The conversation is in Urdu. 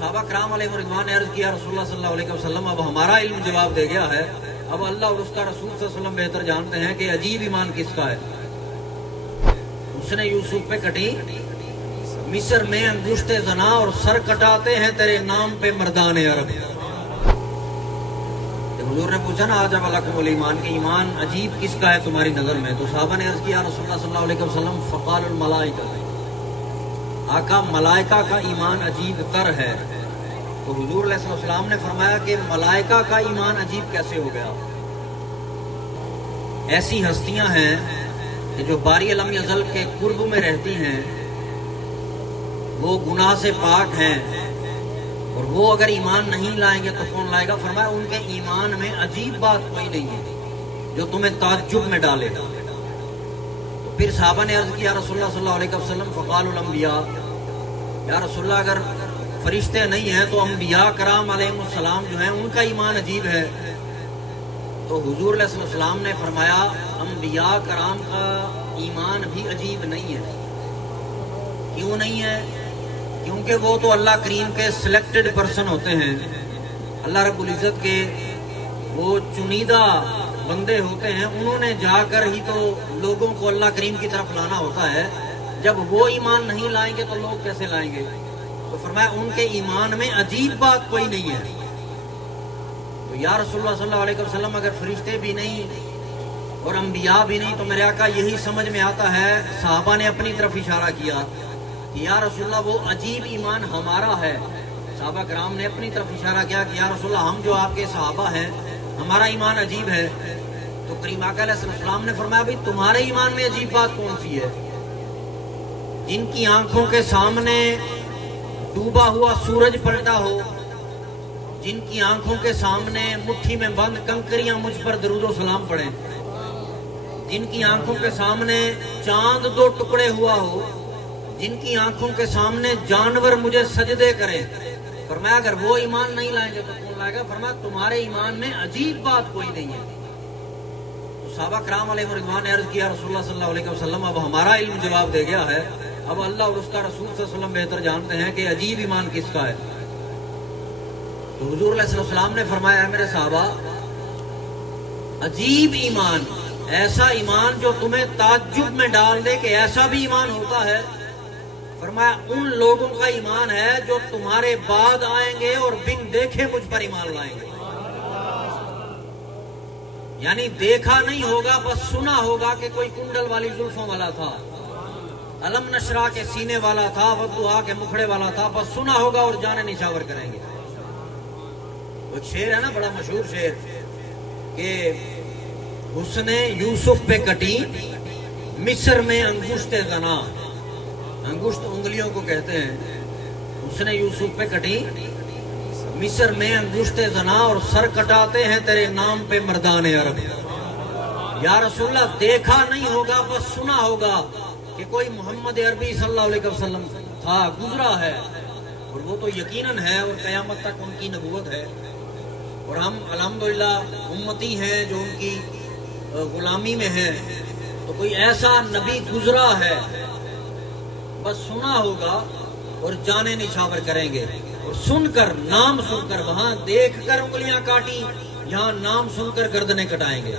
صحابہ کرام علیہ رضوان نے عرض کیا رسول اللہ صلی اللہ علیہ وسلم اب ہمارا علم جواب دے گیا ہے، اب اللہ اور اس کا رسول صلی اللہ علیہ وسلم بہتر جانتے ہیں کہ عجیب ایمان کس کا ہے۔ اس نے یوسف پہ کٹی مصر میں انگشت زنا اور سر کٹاتے ہیں تیرے نام پہ مردان عرب۔ حضور نے پوچھا نا عجب لکم الایمان کہ ایمان عجیب کس کا ہے تمہاری نظر میں، تو صحابہ نے عرض کیا رسول اللہ صلی اللہ علیہ وسلم فقال الملائکہ، آقا ملائکہ کا ایمان عجیب تر ہے۔ تو حضور علیہ السلام نے فرمایا کہ ملائکہ کا ایمان عجیب کیسے ہو گیا؟ ایسی ہستیاں ہیں کہ جو باری لم یزل کے قرب میں رہتی ہیں، وہ گناہ سے پاک ہیں، اور وہ اگر ایمان نہیں لائیں گے تو کون لائے گا؟ فرمایا ان کے ایمان میں عجیب بات کوئی نہیں ہے جو تمہیں تعجب میں ڈالے گا۔ تو پھر صحابہ نے عرض کیا رسول اللہ صلی اللہ علیہ وسلم فقال الانبیاء، یا رسول اللہ اگر فرشتے نہیں ہیں تو انبیاء کرام علیہ السلام جو ہیں ان کا ایمان عجیب ہے۔ تو حضور علیہ السلام نے فرمایا انبیاء کرام کا ایمان بھی عجیب نہیں ہے۔ کیوں نہیں ہے؟ کیونکہ وہ تو اللہ کریم کے سلیکٹڈ پرسن ہوتے ہیں، اللہ رب العزت کے وہ چنیدہ بندے ہوتے ہیں، انہوں نے جا کر ہی تو لوگوں کو اللہ کریم کی طرف لانا ہوتا ہے۔ جب وہ ایمان نہیں لائیں گے تو لوگ کیسے لائیں گے؟ تو فرمایا ان کے ایمان میں عجیب بات کوئی نہیں ہے۔ تو یا رسول اللہ صلی اللہ علیہ وسلم اگر فرشتے بھی نہیں اور انبیاء بھی نہیں تو میرے آقا یہی سمجھ میں آتا ہے، صحابہ نے اپنی طرف اشارہ کیا کہ یا رسول اللہ وہ عجیب ایمان ہمارا ہے۔ صحابہ کرام نے اپنی طرف اشارہ کیا کہ یا رسول اللہ ہم جو آپ کے صحابہ ہیں ہمارا ایمان عجیب ہے۔ تو کریم آقا علیہ السلام نے فرمایا بھائی تمہارے ایمان میں عجیب بات کون سی ہے؟ جن کی آنکھوں کے سامنے ڈوبا ہوا سورج پلٹا ہو، جن کی آنکھوں کے سامنے مٹھی میں بند کنکریاں مجھ پر درود و سلام پڑھیں، جن کی آنکھوں کے سامنے چاند دو ٹکڑے ہوا ہو، جن کی آنکھوں کے سامنے جانور مجھے سجدے کریں، فرمایا اگر وہ ایمان نہیں لائیں گے تو کون لائے گا؟ فرمایا تمہارے ایمان میں عجیب بات کوئی نہیں ہے۔ تو صحابہ کرام علیہ رضوان نے عرض کیا رسول اللہ صلی اللہ علیہ وسلم اب ہمارا علم جواب دے گیا ہے، اب اللہ اور اس کا رسول صلی اللہ علیہ وسلم بہتر جانتے ہیں کہ عجیب ایمان کس کا ہے۔ تو حضور علیہ السلام نے فرمایا میرے صحابہ عجیب ایمان، ایسا ایمان جو تمہیں تعجب میں ڈال دے کہ ایسا بھی ایمان ہوتا ہے، فرمایا ان لوگوں کا ایمان ہے جو تمہارے بعد آئیں گے اور بن دیکھے مجھ پر ایمان لائیں گے۔ یعنی دیکھا نہیں ہوگا، بس سنا ہوگا کہ کوئی کنڈل والی زلفوں والا تھا، علم نشرا کے سینے والا تھا، ودعا کے مکھڑے والا تھا، بس سنا ہوگا اور جانے نچھاور کریں گے۔ ایک شعر ہے نا بڑا مشہور شعر کہ حسن یوسف پہ کٹی مصر میں انگشت زنا، انگشت انگلیوں کو کہتے ہیں، حسن یوسف پہ کٹی مصر میں انگشت زنا اور سر کٹاتے ہیں تیرے نام پہ مردان عرب۔ یا رسول اللہ دیکھا نہیں ہوگا، بس سنا ہوگا کہ کوئی محمد عربی صلی اللہ علیہ وسلم تھا، گزرا ہے، اور وہ تو یقیناً ہے اور قیامت تک ان کی نبوت ہے، اور ہم الحمدللہ امتی ہیں جو ان کی غلامی میں ہیں۔ تو کوئی ایسا نبی گزرا ہے، بس سنا ہوگا اور جانے نچھاور کریں گے، اور سن کر نام سن کر وہاں دیکھ کر انگلیاں کاٹی، یہاں نام سن کر گردنیں کٹائیں گے۔